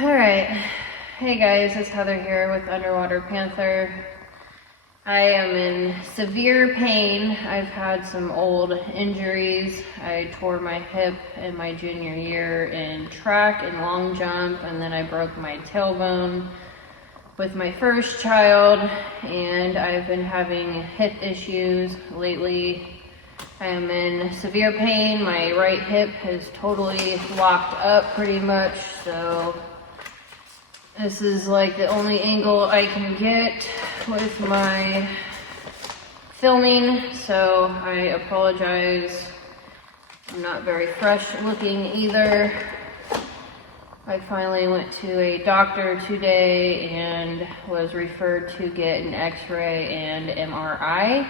Alright, hey guys, it's Heather here with Underwater Panther. I am in severe pain. I've had some old injuries. I tore my hip in my junior year in track and long jump, and then I broke my tailbone with my first child, and I've been having hip issues lately. I am in severe pain. My right hip is totally locked up pretty much, so this is like the only angle I can get with my filming, so I apologize. I'm not very fresh looking either. I finally went to a doctor today and was referred to get an x-ray and MRI.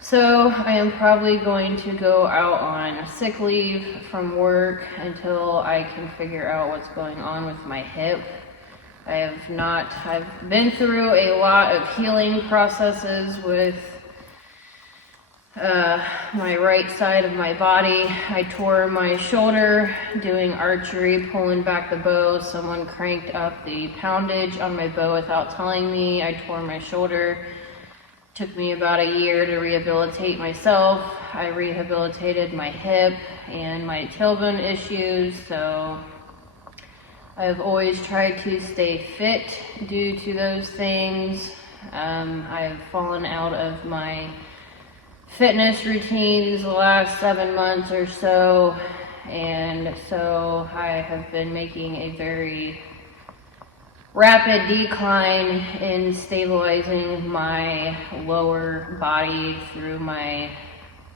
So I am probably going to go out on sick leave from work until I can figure out what's going on with my hip. I've been through a lot of healing processes with my right side of my body. I tore my shoulder doing archery, pulling back the bow. Someone cranked up the poundage on my bow without telling me. I tore my shoulder. Took me about a year to rehabilitate myself. I rehabilitated my hip and my tailbone issues, so I've always tried to stay fit due to those things. I've fallen out of my fitness routines the last 7 months or so, and so I have been making a very rapid decline in stabilizing my lower body through my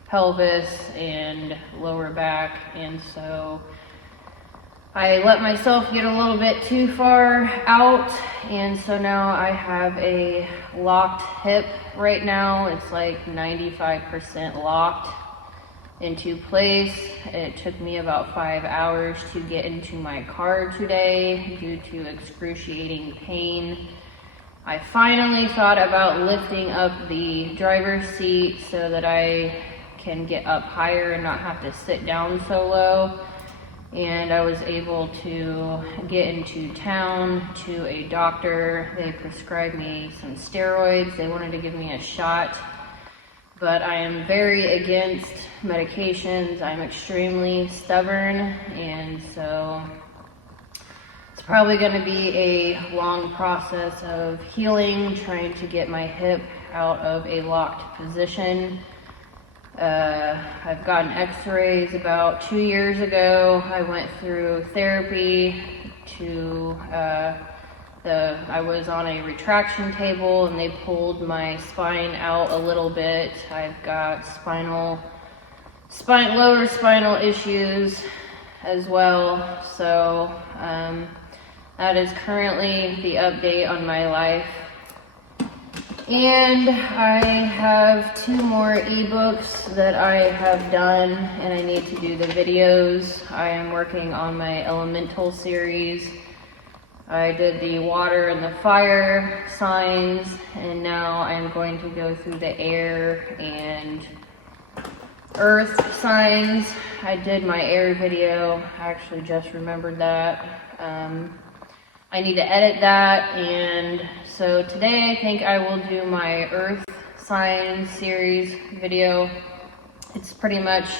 pelvis and lower back, and so I let myself get a little bit too far out, and so now I have a locked hip right now. It's like 95% locked into place. It took me about 5 hours to get into my car today due to excruciating pain. I finally thought about lifting up the driver's seat so that I can get up higher and not have to sit down so low. And I was able to get into town to a doctor. They prescribed me some steroids. They wanted to give me a shot, but I am very against medications. I'm extremely stubborn, and so it's probably going to be a long process of healing, trying to get my hip out of a locked position. I've gotten x-rays about 2 years ago. I went through therapy to, I was on a retraction table and they pulled my spine out a little bit. I've got lower spinal issues as well. So, that is currently the update on my life. And I have 2 more ebooks that I have done, and I need to do the videos. I am working on my elemental series. I did the water and the fire signs, and now I'm going to go through the air and earth signs. I did my air video. I actually just remembered that. I need to edit that, and so today I think I will do my Earth Sign series video. It's pretty much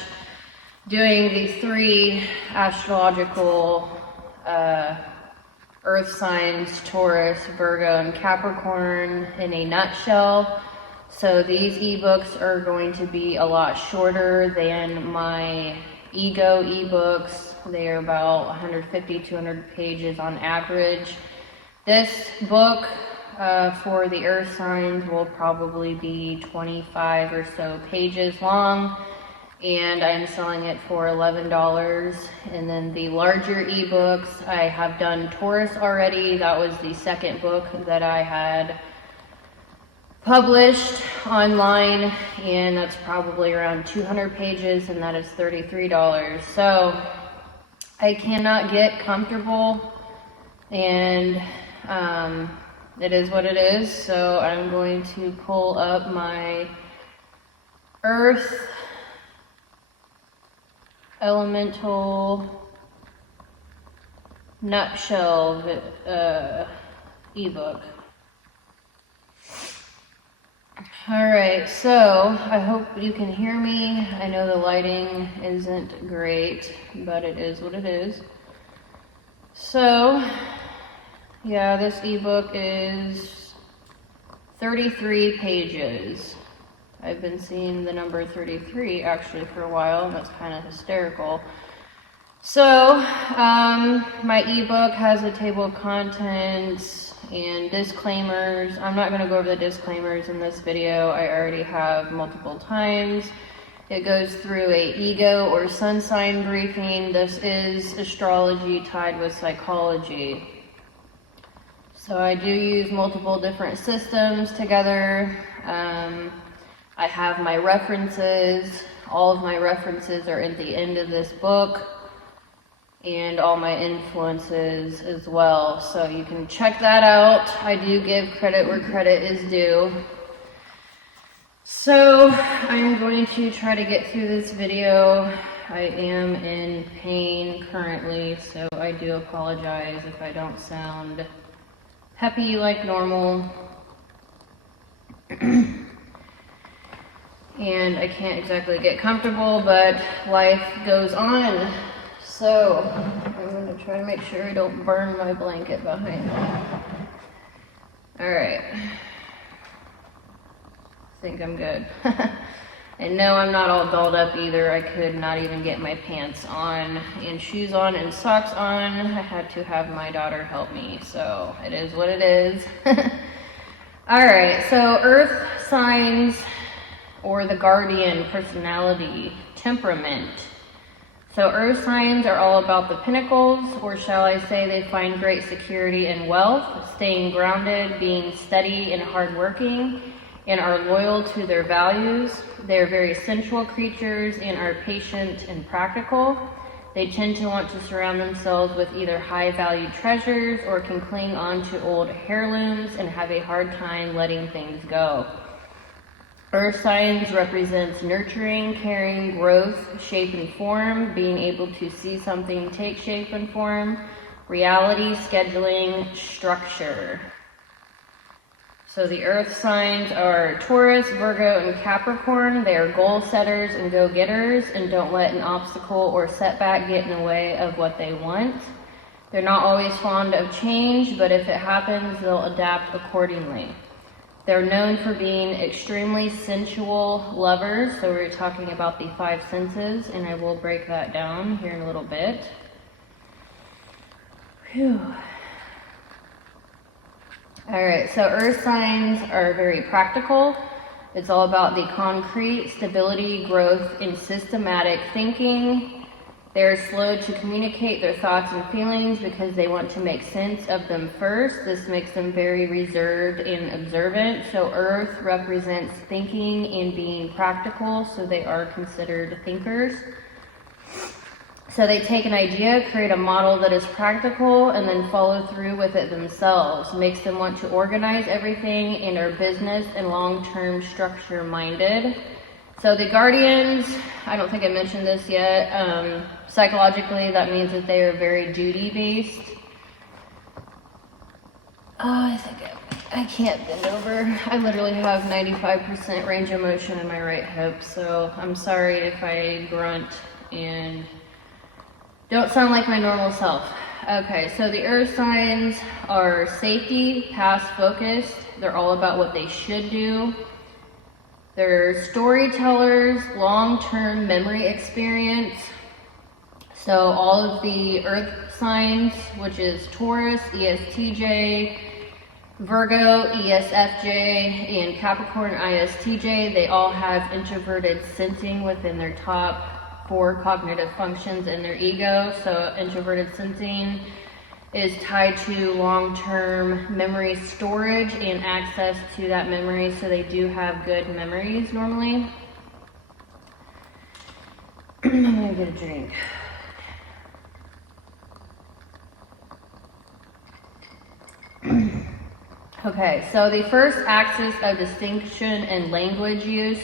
doing the 3 astrological Earth signs, Taurus, Virgo, and Capricorn in a nutshell. So these ebooks are going to be a lot shorter than my ego ebooks. They are about 150, 200 pages on average. This book for the earth signs will probably be 25 or so pages long, and I'm selling it for $11. And then the larger ebooks, I have done Taurus already. That was the second book that I had published online, and that's probably around 200 pages, and that is $33. So I cannot get comfortable, and it is what it is. So I'm going to pull up my Earth Elemental nutshell ebook. Alright, so I hope you can hear me. I know the lighting isn't great, but it is what it is. So, yeah, this ebook is 33 pages. I've been seeing the number 33 actually for a while, and that's kind of hysterical. So, my ebook has a table of contents and disclaimers. I'm not going to go over the disclaimers in this video. I already have multiple times. It goes through a ego or sun sign briefing. This is astrology tied with psychology. So I do use multiple different systems together. I have my references. All of my references are at the end of this book, and all my influences as well. So you can check that out. I do give credit where credit is due. So I'm going to try to get through this video. I am in pain currently, so I do apologize if I don't sound peppy like normal. And I can't exactly get comfortable, but life goes on. So I'm going to try to make sure I don't burn my blanket behind me. Alright. I think I'm good. And no, I'm not all dolled up either. I could not even get my pants on and shoes on and socks on. I had to have my daughter help me, so it is what it is. Alright, so earth signs, or the guardian personality, temperament. So earth signs are all about the pentacles, or shall I say they find great security in wealth, staying grounded, being steady and hardworking, and are loyal to their values. They are very sensual creatures and are patient and practical. They tend to want to surround themselves with either high-value treasures or can cling on to old heirlooms and have a hard time letting things go. Earth signs represents nurturing, caring, growth, shape and form, being able to see something take shape and form, reality, scheduling, structure. So the earth signs are Taurus, Virgo, and Capricorn. They are goal setters and go-getters and don't let an obstacle or setback get in the way of what they want. They're not always fond of change, but if it happens, they'll adapt accordingly. They're known for being extremely sensual lovers, so we're talking about the 5 senses, and I will break that down here in a little bit. Whew. Alright, so earth signs are very practical. It's all about the concrete, stability, growth, and systematic thinking. They're slow to communicate their thoughts and feelings because they want to make sense of them first. This makes them very reserved and observant. So earth represents thinking and being practical, so they are considered thinkers. So they take an idea, create a model that is practical, and then follow through with it themselves. Makes them want to organize everything and are business and long-term structure minded. So the guardians, I don't think I mentioned this yet, psychologically that means that they are very duty-based. Oh, I can't bend over. I literally have 95% range of motion in my right hip, so I'm sorry if I grunt and don't sound like my normal self. Okay, so the earth signs are safety, past focused. They're all about what they should do. They're storytellers, long-term memory experience. So all of the earth signs, which is Taurus, ESTJ, Virgo, ESFJ, and Capricorn, ISTJ, they all have introverted sensing within their top 4 cognitive functions in their ego. So introverted sensing is tied to long-term memory storage and access to that memory, so they do have good memories normally. I'm gonna get a drink. Okay, so the first axis of distinction in language use,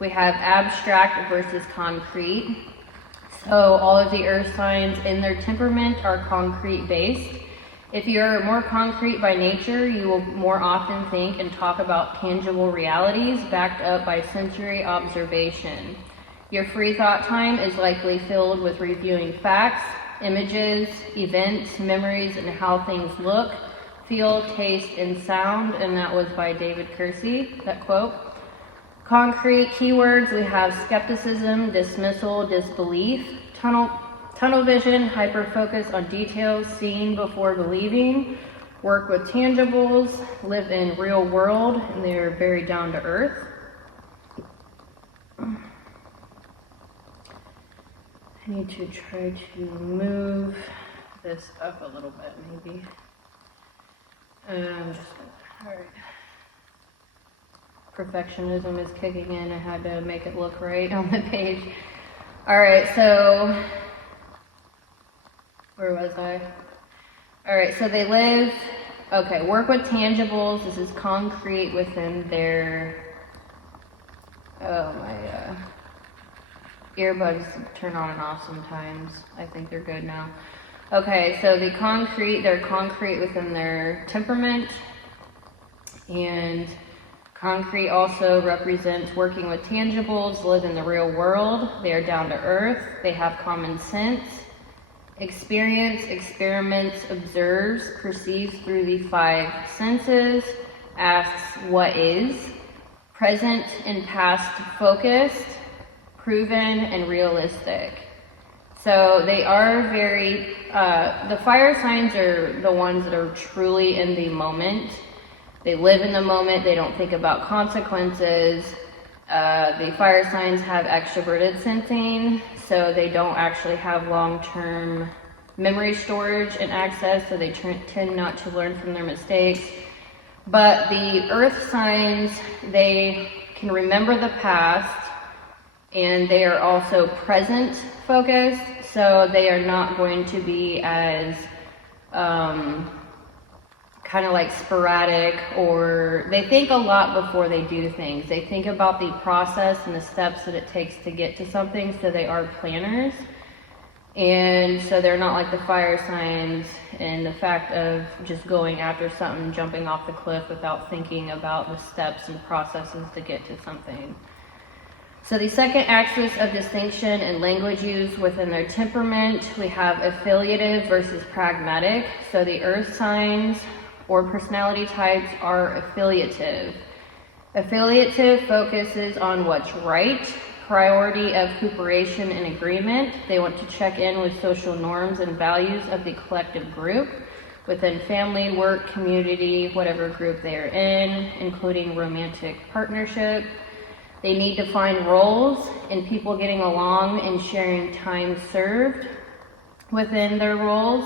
we have abstract versus concrete. So all of the earth signs in their temperament are concrete based. If you're more concrete by nature, you will more often think and talk about tangible realities backed up by sensory observation. Your free thought time is likely filled with reviewing facts, images, events, memories, and how things look, feel, taste, and sound. And that was by David Kersey, that quote. Concrete keywords, we have skepticism, dismissal, disbelief, tunnel vision, hyper-focus on details, seeing before believing, work with tangibles, live in real world, and they're very down to earth. I need to try to move this up a little bit, maybe. All right. Perfectionism is kicking in. I had to make it look right on the page. All right, so where was I? All right, so they live, okay, work with tangibles. This is concrete within their, oh my, earbuds turn on and off sometimes. I think they're good now. Okay, so they're concrete within their temperament, and concrete also represents working with tangibles, live in the real world. They are down to earth. They have common sense. Experience, experiments, observes, perceives through the 5 senses, asks what is, present and past focused, proven, and realistic. So they are very, the fire signs are the ones that are truly in the moment. They live in the moment, they don't think about consequences. The fire signs have extroverted sensing, so they don't actually have long-term memory storage and access, so they tend not to learn from their mistakes. But the earth signs, they can remember the past, and they are also present focused, so they are not going to be as kind of like sporadic, or they think a lot before they do things. They think about the process and the steps that it takes to get to something, so they are planners. And so they're not like the fire signs and the fact of just going after something, jumping off the cliff without thinking about the steps and processes to get to something. So the second axis of distinction and language use within their temperament, we have affiliative versus pragmatic. So the earth signs or personality types are affiliative. Affiliative focuses on what's right, priority of cooperation and agreement. They want to check in with social norms and values of the collective group within family, work, community, whatever group they are in, including romantic partnership. They need to find roles in people getting along and sharing time served within their roles,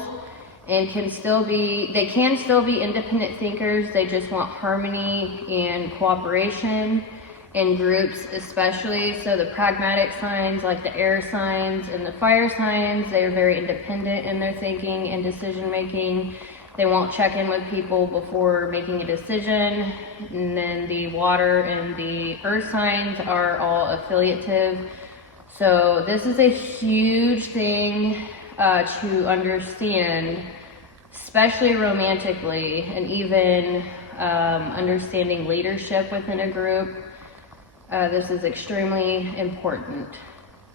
and they can still be independent thinkers. They just want harmony and cooperation in groups especially. So the pragmatic signs, like the air signs and the fire signs, they are very independent in their thinking and decision making. They won't check in with people before making a decision. And then the water and the earth signs are all affiliative. So this is a huge thing to understand, especially romantically, and even understanding leadership within a group. This is extremely important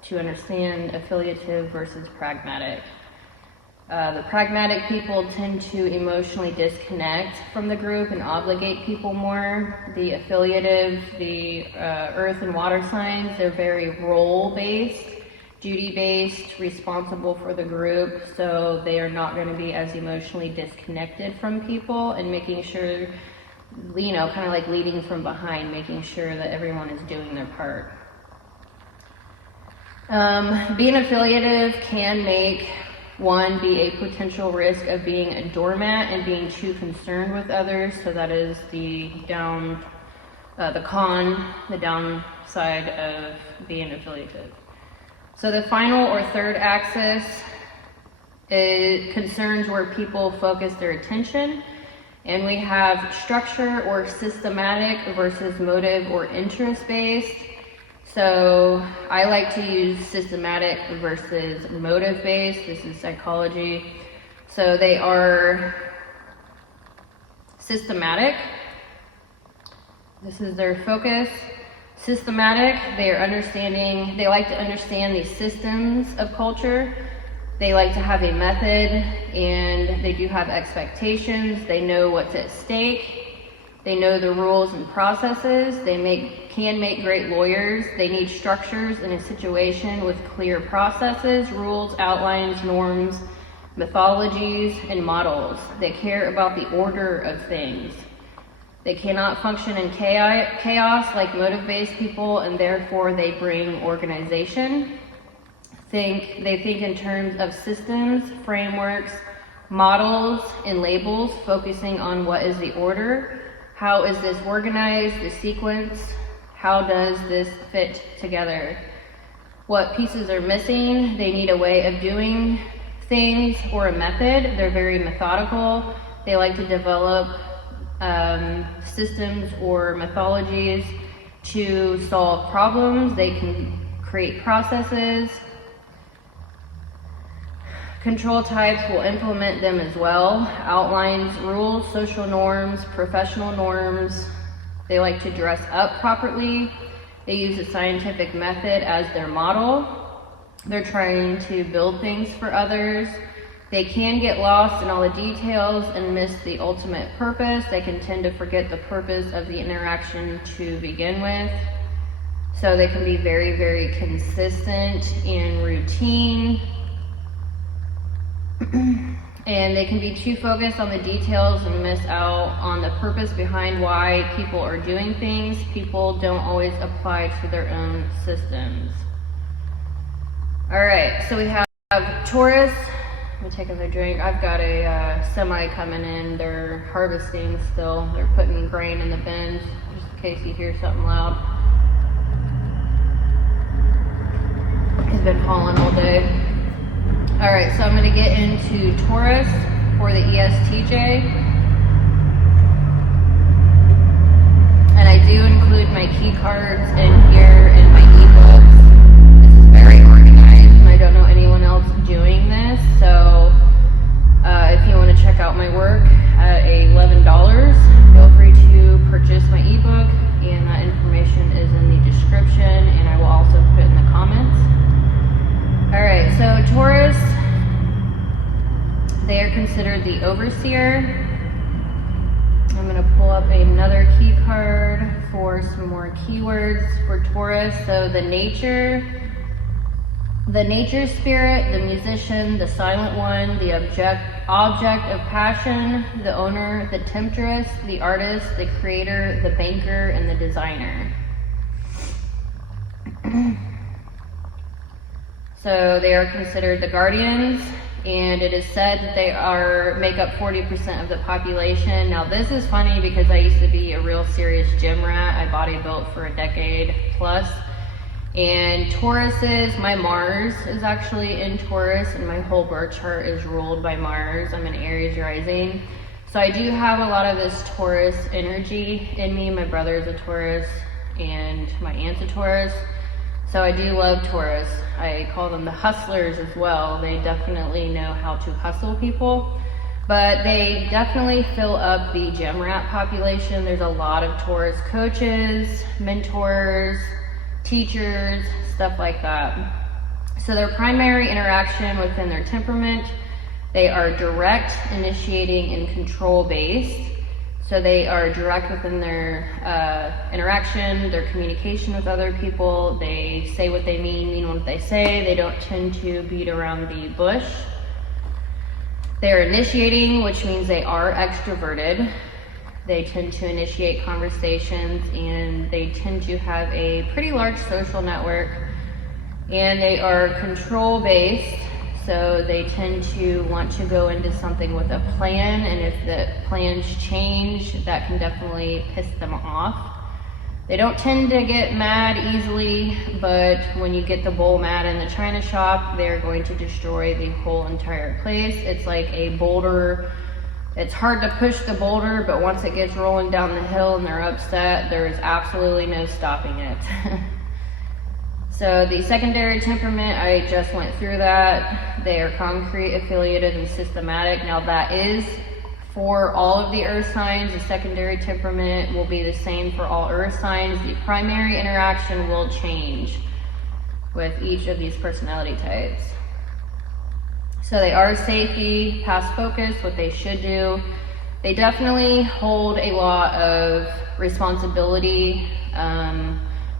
to understand affiliative versus pragmatic. The pragmatic people tend to emotionally disconnect from the group and obligate people more. The affiliative, the earth and water signs, they're very role-based, duty-based, responsible for the group, so they are not going to be as emotionally disconnected from people, and making sure, you know, kind of like leading from behind, making sure that everyone is doing their part. Being affiliative can make one be a potential risk of being a doormat and being too concerned with others. So that is the downside of being affiliative. So the final or third axis, it concerns where people focus their attention. And we have structure or systematic versus motive or interest based. So I like to use systematic versus motive-based. This is psychology. So they are systematic. This is their focus. Systematic, they like to understand the systems of culture. They like to have a method, and they do have expectations. They know what's at stake. They know the rules and processes. They can make great lawyers. They need structures in a situation with clear processes, rules, outlines, norms, methodologies, and models. They care about the order of things. They cannot function in chaos like motive-based people, and therefore they bring organization. They think in terms of systems, frameworks, models, and labels, focusing on what is the order. How is this organized, the sequence? How does this fit together? What pieces are missing? They need a way of doing things or a method. They're very methodical. They like to develop systems or methodologies to solve problems. They can create processes. Control types will implement them as well. Outlines, rules, social norms, professional norms. They like to dress up properly. They use a scientific method as their model. They're trying to build things for others. They can get lost in all the details and miss the ultimate purpose. They can tend to forget the purpose of the interaction to begin with. So they can be very, very consistent and routine. And they can be too focused on the details and miss out on the purpose behind why people are doing things. People don't always apply to their own systems. All right, so we have Taurus. Let me take another drink. I've got a semi coming in. They're harvesting still. They're putting grain in the bins, just in case you hear something loud. He's been hauling all day. All right, so I'm going to get into Taurus for the ESTJ. And I do include my key cards in here in my ebooks. This is very organized, and I don't know anyone else doing this. So if you want to check out my work at $11, feel free to purchase my ebook, and that information is in the description, and I will also put it in the comments. All right, so Taurus, they are considered the overseer. I'm going to pull up another key card for some more keywords for Taurus. So the nature spirit, the musician, the silent one, the object of passion, the owner, the temptress, the artist, the creator, the banker, and the designer. So they are considered the guardians, and it is said that they make up 40% of the population. Now this is funny because I used to be a real serious gym rat. I bodybuilt for a decade plus. And Tauruses, my Mars is actually in Taurus, and my whole birth chart is ruled by Mars. I'm an Aries rising. So I do have a lot of this Taurus energy in me. My brother is a Taurus, and my aunt's a Taurus. So I do love Taurus. I call them the hustlers as well. They definitely know how to hustle people, but they definitely fill up the gym rat population. There's a lot of Taurus coaches, mentors, teachers, stuff like that. So their primary interaction within their temperament, they are direct, initiating, and control based. So they are direct within their interaction, their communication with other people. They say what they mean what they say. They don't tend to beat around the bush. They're initiating, which means they are extroverted. They tend to initiate conversations, and they tend to have a pretty large social network. And they are control-based. So they tend to want to go into something with a plan, and if the plans change, that can definitely piss them off. They don't tend to get mad easily, but when you get the bull mad in the china shop, they're going to destroy the whole entire place. It's like a boulder. It's hard to push the boulder, but once it gets rolling down the hill and they're upset, there is absolutely no stopping it. So the secondary temperament, I just went through that. They are concrete, affiliated, and systematic. Now that is for all of the earth signs. The secondary temperament will be the same for all earth signs. The primary interaction will change with each of these personality types. So they are safety, past focus, what they should do. They definitely hold a lot of responsibility.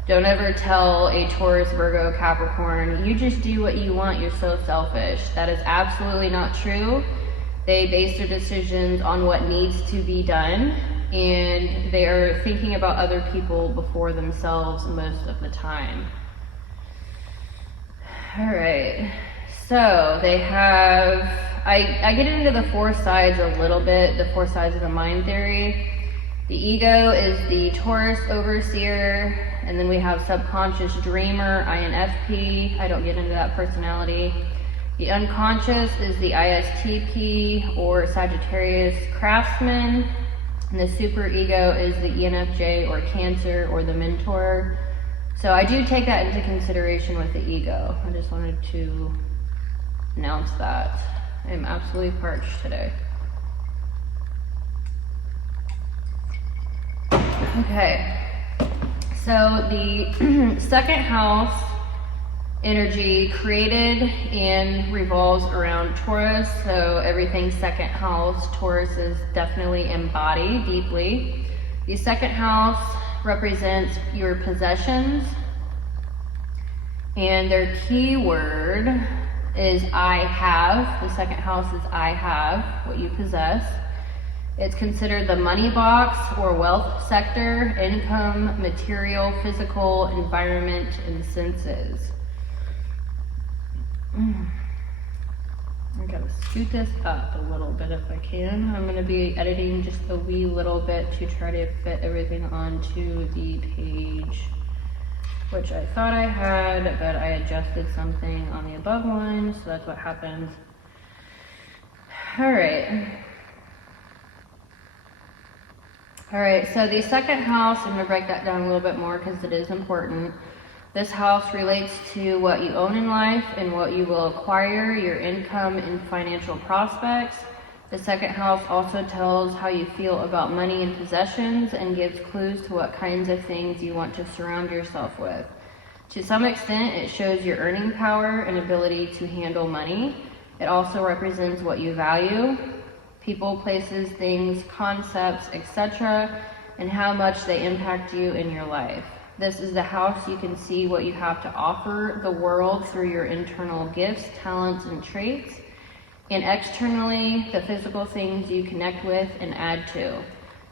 Don't ever tell a Taurus, Virgo, Capricorn, you just do what you want, you're so selfish. That is absolutely not true. They base their decisions on what needs to be done, and they are thinking about other people before themselves most of the time. All right, so they have, I get into the four sides a little bit, the four sides of the mind theory. The ego is the Taurus overseer, and then we have subconscious dreamer, INFP. I don't get into that personality. The unconscious is the ISTP or Sagittarius craftsman, and the superego is the ENFJ or Cancer or the mentor. So I do take that into consideration with the ego. I just wanted to announce that. I'm absolutely parched today. Okay, so the second house energy created and revolves around Taurus, so everything second house, Taurus is definitely embodied deeply. The second house represents your possessions, and their key word is I have. The second house is I have, what you possess. It's considered the money box or wealth sector, income, material, physical, environment, and senses. I gotta scoot this up a little bit if I can. I'm gonna be editing just a wee little bit to try to fit everything onto the page, which I thought I had, but I adjusted something on the above one, so that's what happened. All right, so the second house, I'm gonna break that down a little bit more because it is important. This house relates to what you own in life and what you will acquire, your income and financial prospects. The second house also tells how you feel about money and possessions and gives clues to what kinds of things you want to surround yourself with. To some extent, it shows your earning power and ability to handle money. It also represents what you value, people, places, things, concepts, etc., and how much they impact you in your life. This is the house you can see what you have to offer the world through your internal gifts, talents, and traits, and externally, the physical things you connect with and add to.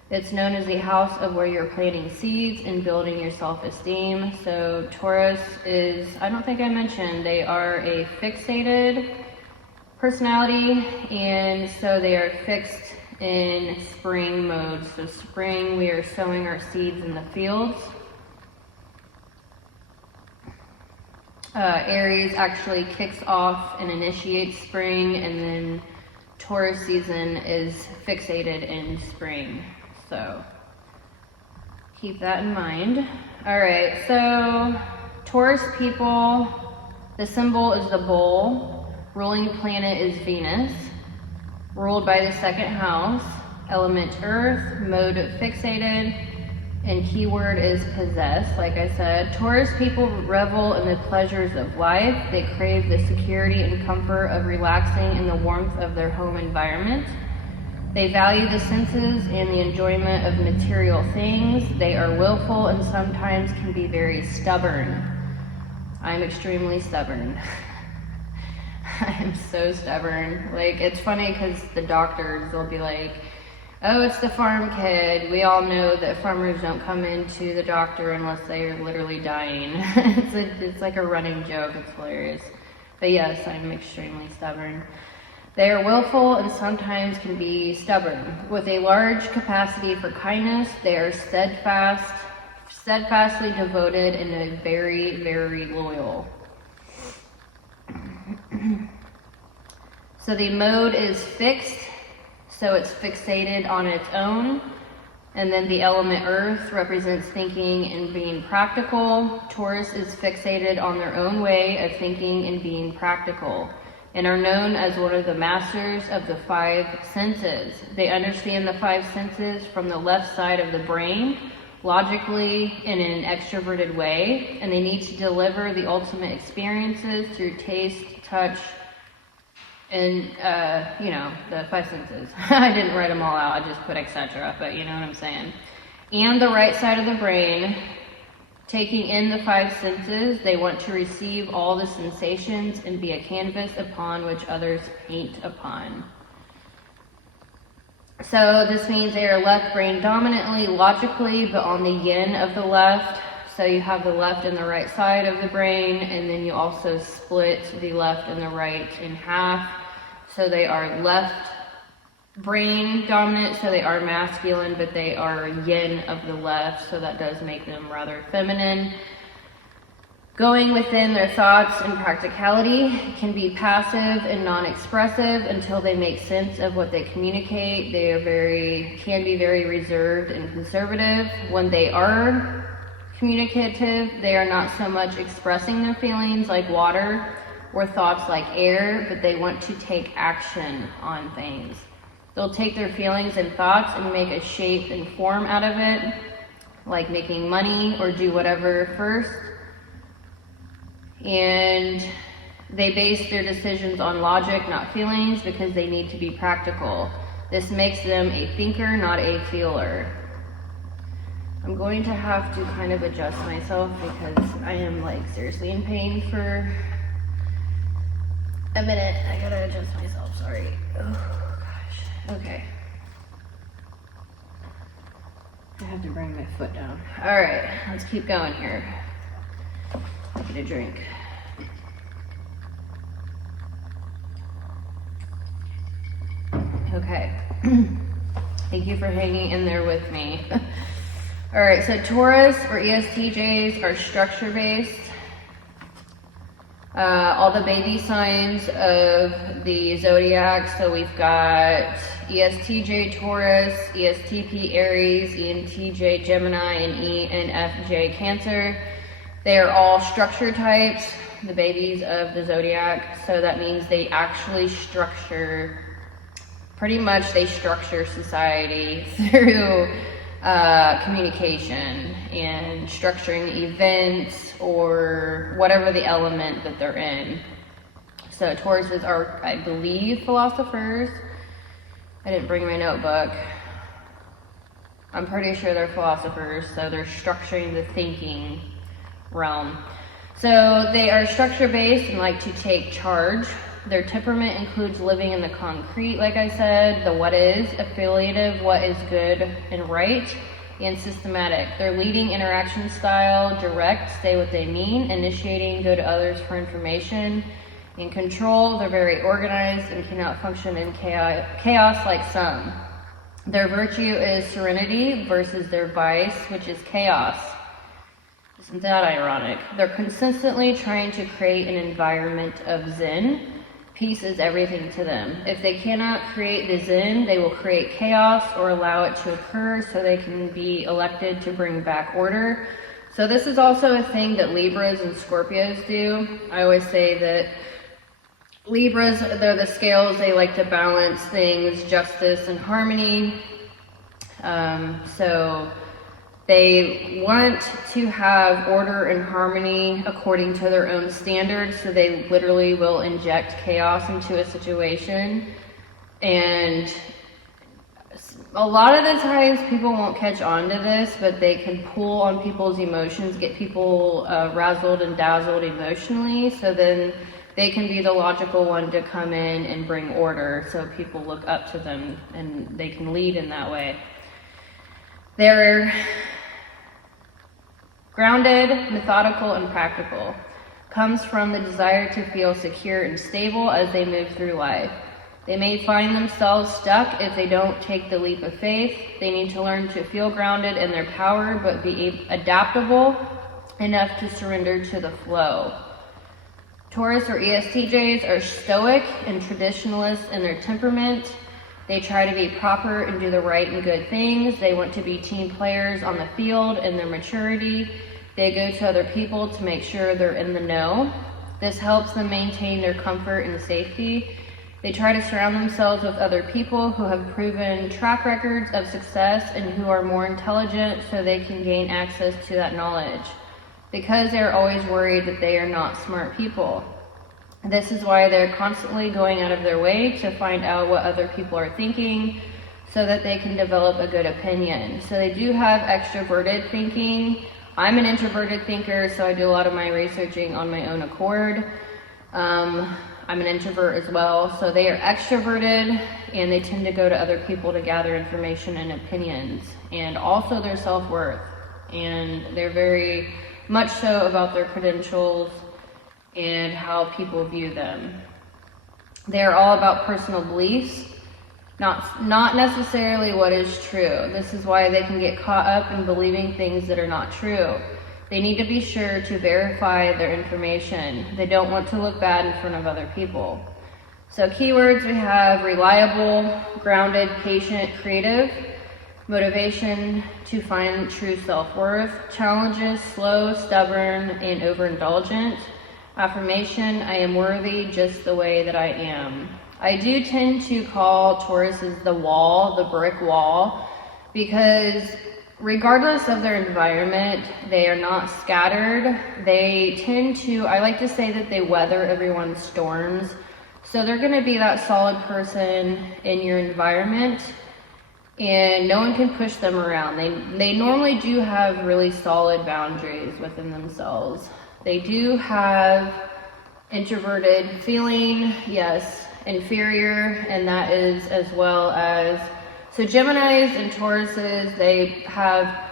It's known as the house of where you're planting seeds and building your self-esteem. So Taurus is, I don't think I mentioned, they are a fixated personality, and so they are fixed in spring mode. So spring, we are sowing our seeds in the fields. Aries actually kicks off and initiates spring, and then Taurus season is fixated in spring. So keep that in mind. All right, so Taurus people, the symbol is the bull. Ruling planet is Venus, ruled by the second house, element earth, mode fixated, and keyword is possess. Like I said, Taurus people revel in the pleasures of life. They crave the security and comfort of relaxing in the warmth of their home environment. They value the senses and the enjoyment of material things. They are willful and sometimes can be very stubborn. I'm extremely stubborn. I am so stubborn. Like, it's funny because the doctors will be like, oh, it's the farm kid. We all know that farmers don't come into the doctor unless they are literally dying. It's like a running joke. It's hilarious. But yes, I'm extremely stubborn. They are willful and sometimes can be stubborn. With a large capacity for kindness, they are steadfastly devoted and very, very loyal. So the mode is fixed, so it's fixated on its own. And then the element earth represents thinking and being practical. Taurus is fixated on their own way of thinking and being practical, and are known as one of the masters of the 5 senses. They understand the 5 senses from the left side of the brain, logically and in an extroverted way, and they need to deliver the ultimate experiences through taste, touch, and, you know, the 5 senses. I didn't write them all out, I just put etc., but you know what I'm saying. And the right side of the brain, taking in the 5 senses, they want to receive all the sensations and be a canvas upon which others paint upon. So this means they are left brain dominantly, logically, but on the yin of the left. So you have the left and the right side of the brain, and then you also split the left and the right in half. So they are left brain dominant, so they are masculine, but they are yin of the left, so that does make them rather feminine. Going within their thoughts and practicality, can be passive and non-expressive until they make sense of what they communicate. They are can be very reserved and conservative. When they are communicative, they are not so much expressing their feelings like water or thoughts like air, but they want to take action on things. They'll take their feelings and thoughts and make a shape and form out of it, like making money or do whatever first. And they base their decisions on logic, not feelings, because they need to be practical. This makes them a thinker, not a feeler. I'm going to have to kind of adjust myself because I am like seriously in pain for a minute. I gotta adjust myself, sorry. Oh gosh, okay. I have to bring my foot down. All right, let's keep going here. Get a drink. Okay. Thank you for hanging in there with me. All right, so Taurus or ESTJs are structure-based. All the baby signs of the zodiac. So we've got ESTJ Taurus, ESTP Aries, ENTJ Gemini, and ENFJ Cancer. They are all structure types, the babies of the zodiac. So that means they actually structure, pretty much they structure society through communication and structuring events or whatever the element that they're in. So Tauruses are, I believe, philosophers. I didn't bring my notebook. I'm pretty sure they're philosophers, so they're structuring the thinking realm. So they are structure-based and like to take charge. Their temperament includes living in the concrete, like I said, the what is, affiliative, what is good and right, and systematic. Their leading interaction style, direct, say what they mean, initiating, go to others for information, and control. They're very organized and cannot function in chaos like some. Their virtue is serenity versus their vice, which is chaos. Isn't that ironic? They're consistently trying to create an environment of Zen. Peace is everything to them. If they cannot create the Zen, they will create chaos or allow it to occur so they can be elected to bring back order. So this is also a thing that Libras and Scorpios do. I always say that Libras, they're the scales. They like to balance things, justice and harmony. So they want to have order and harmony according to their own standards, so they literally will inject chaos into a situation. And a lot of the times people won't catch on to this, but they can pull on people's emotions, get people razzled and dazzled emotionally, so then they can be the logical one to come in and bring order, so people look up to them and they can lead in that way. They're grounded, methodical, and practical. Comes from the desire to feel secure and stable as they move through life. They may find themselves stuck if they don't take the leap of faith. They need to learn to feel grounded in their power, but be adaptable enough to surrender to the flow. Taurus or ESTJs are stoic and traditionalist in their temperament. They try to be proper and do the right and good things. They want to be team players on the field in their maturity. They go to other people to make sure they're in the know. This helps them maintain their comfort and safety. They try to surround themselves with other people who have proven track records of success and who are more intelligent so they can gain access to that knowledge, because they're always worried that they are not smart people. This is why they're constantly going out of their way to find out what other people are thinking so that they can develop a good opinion. So they do have extroverted thinking. I'm an introverted thinker, so I do a lot of my researching on my own accord. I'm an introvert as well, so they are extroverted and they tend to go to other people to gather information and opinions, and also their self-worth. And they're very much so about their credentials and how people view them. They're all about personal beliefs, not necessarily what is true. This is why they can get caught up in believing things that are not true. They need to be sure to verify their information. They don't want to look bad in front of other people. So keywords, we have reliable, grounded, patient, creative, motivation to find true self-worth, challenges, slow, stubborn, and overindulgent. Affirmation, I am worthy just the way that I am. I do tend to call Tauruses the wall, the brick wall, because regardless of their environment, they are not scattered. They tend to, I like to say that they weather everyone's storms. So they're going to be that solid person in your environment, and no one can push them around. They normally do have really solid boundaries within themselves. They do have introverted feeling, yes, inferior, and that is as well as, so Geminis and Tauruses, they have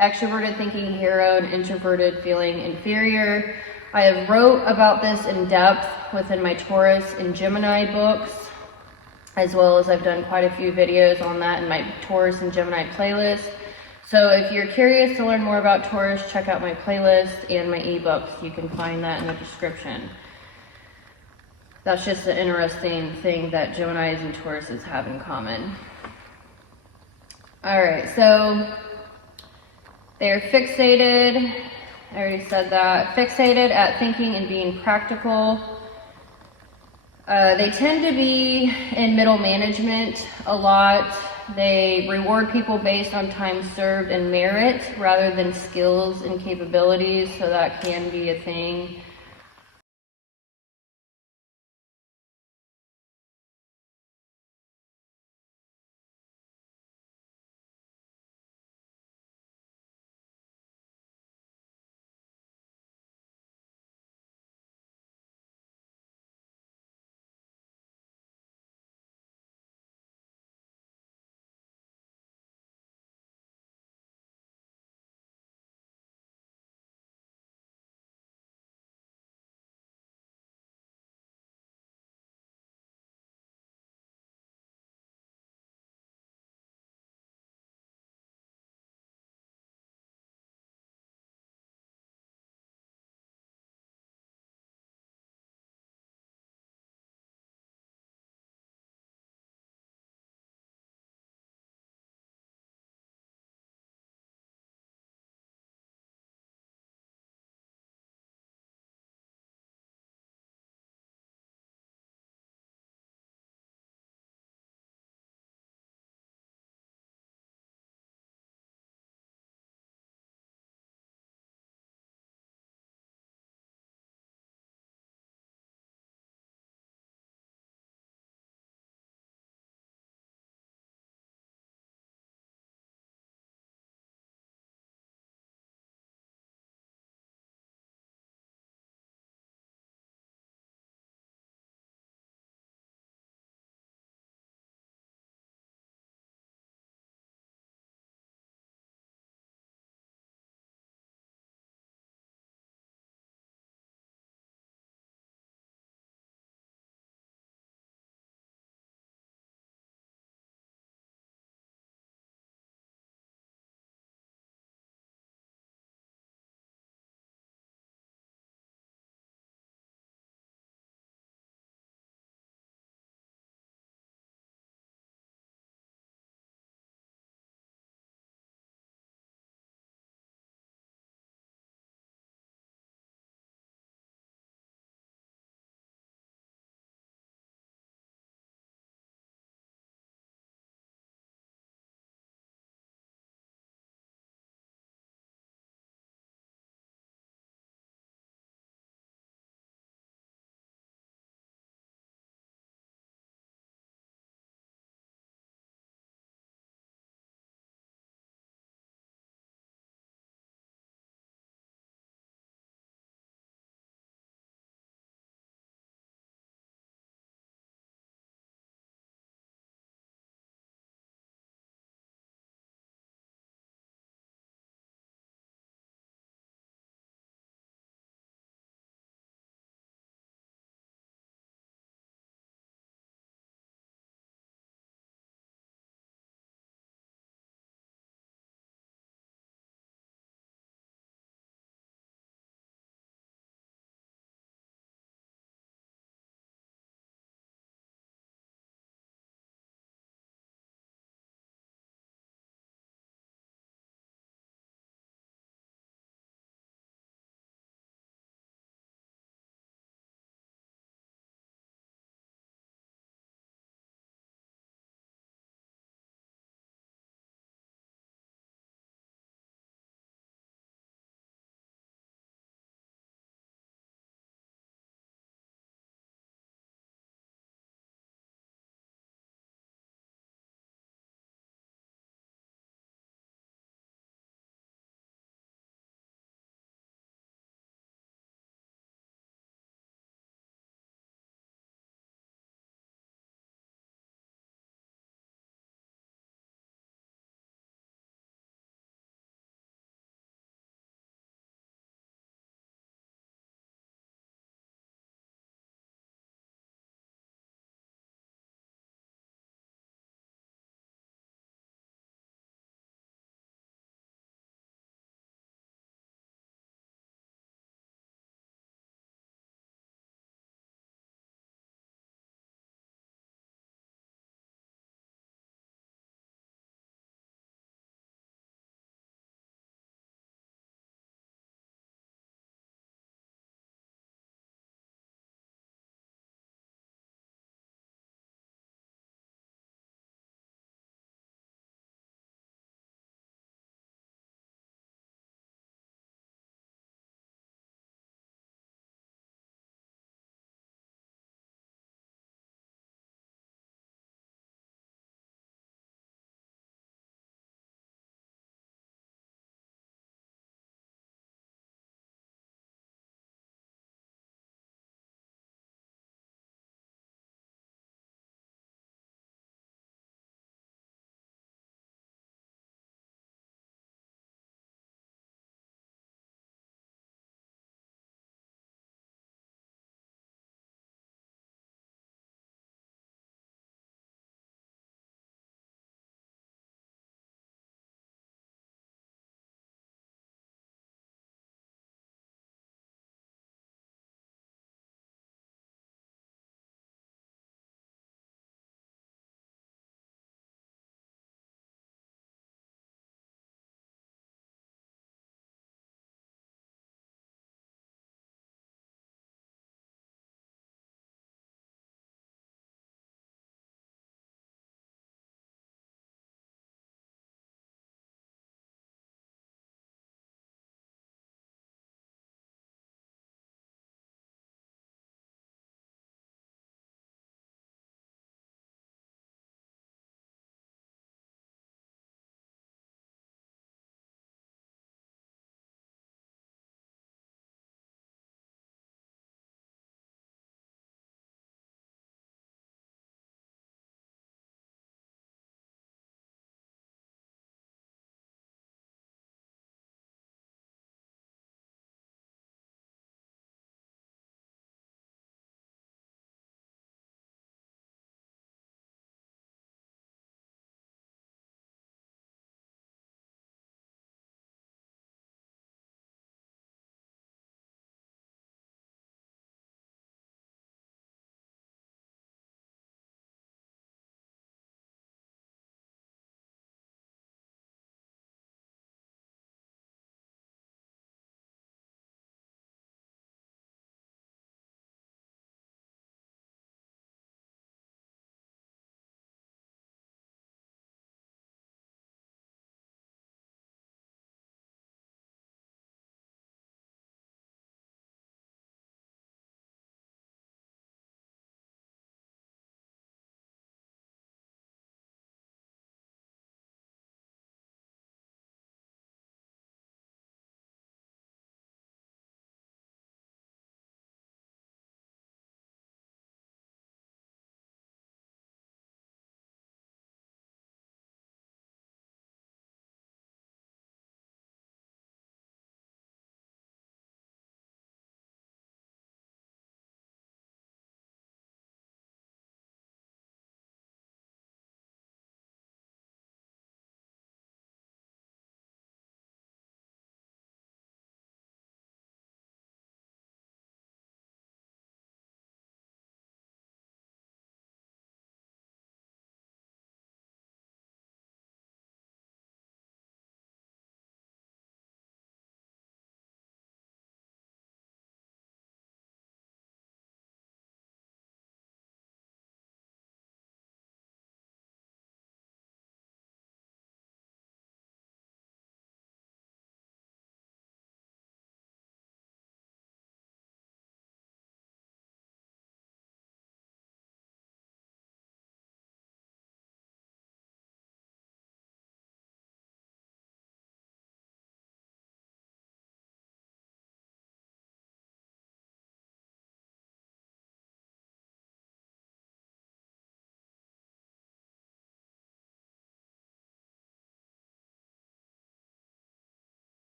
extroverted thinking hero and introverted feeling inferior. I have wrote about this in depth within my Taurus and Gemini books, as well as I've done quite a few videos on that in my Taurus and Gemini playlist. So if you're curious to learn more about Taurus, check out my playlist and my ebooks. You can find that in the description. That's just an interesting thing that Geminis and Tauruses have in common. Alright, so they're fixated, I already said that, fixated at thinking and being practical. They tend to be in middle management a lot. They reward people based on time served and merit rather than skills and capabilities, so that can be a thing.